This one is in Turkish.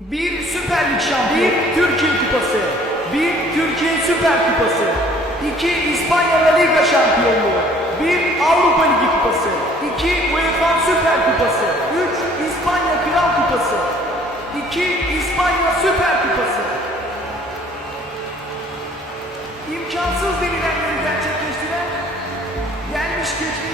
Bir Süper Lig şampiyonu, bir Türkiye Kupası, bir Türkiye Süper Kupası, iki İspanya La Liga şampiyonluğu, bir Avrupa Ligi Kupası, iki UEFA Süper Kupası, üç İspanya Kral Kupası, iki İspanya Süper Kupası. İmkansız denilenleri gerçekleştiren gelmiş geçmiş